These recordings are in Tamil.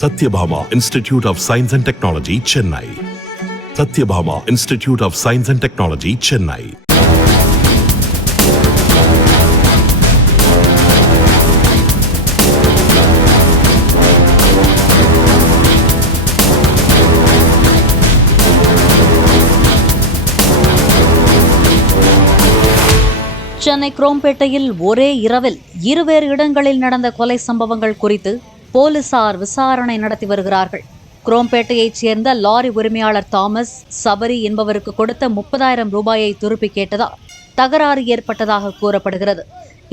Satyabhama Institute of Science and Technology, Chennai. Satyabhama Institute of Science and Technology, Chennai. Chennai குரோம்பேட்டையில் ஒரே இரவில் இருவேறு இடங்களில் நடந்த கொலை சம்பவங்கள் குறித்து போலீசார் விசாரணை நடத்தி வருகிறார்கள். குரோம்பேட்டையைச் சேர்ந்த லாரி உரிமையாளர் தாமஸ் சபரி என்பவருக்கு கொடுத்த 30,000 ரூபாயை திருப்பி கேட்டதால் தகராறு ஏற்பட்டதாக கூறப்படுகிறது.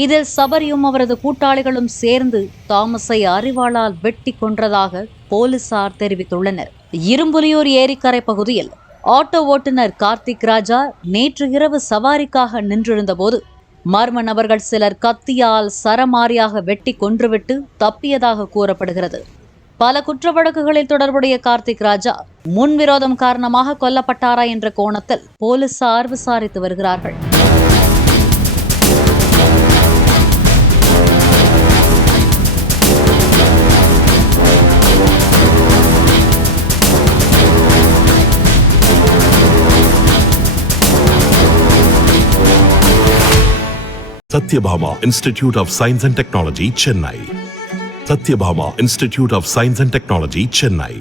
இதில் சபரியும் அவரது கூட்டாளிகளும் சேர்ந்து தாமஸை அரிவாளால் வெட்டி கொன்றதாக போலீசார் தெரிவித்துள்ளனர். இரும்புலியூர் ஏரிக்கரை பகுதியில் ஆட்டோ ஓட்டுநர் கார்த்திக் ராஜா நேற்று இரவு சவாரிக்காக நின்றிருந்த போது மர்ம நபர்கள் சிலர் கத்தியால் சரமாரியாக வெட்டி கொன்றுவிட்டு தப்பியதாக கூறப்படுகிறது. பல குற்ற வழக்குகளில் தொடர்புடைய கார்த்திக் ராஜா முன்விரோதம் காரணமாக கொல்லப்பட்டாரா என்ற கோணத்தில் போலீசார் விசாரித்து வருகிறார்கள். Satyabhama Institute of Science and Technology, Chennai. Satyabhama Institute of Science and Technology, Chennai.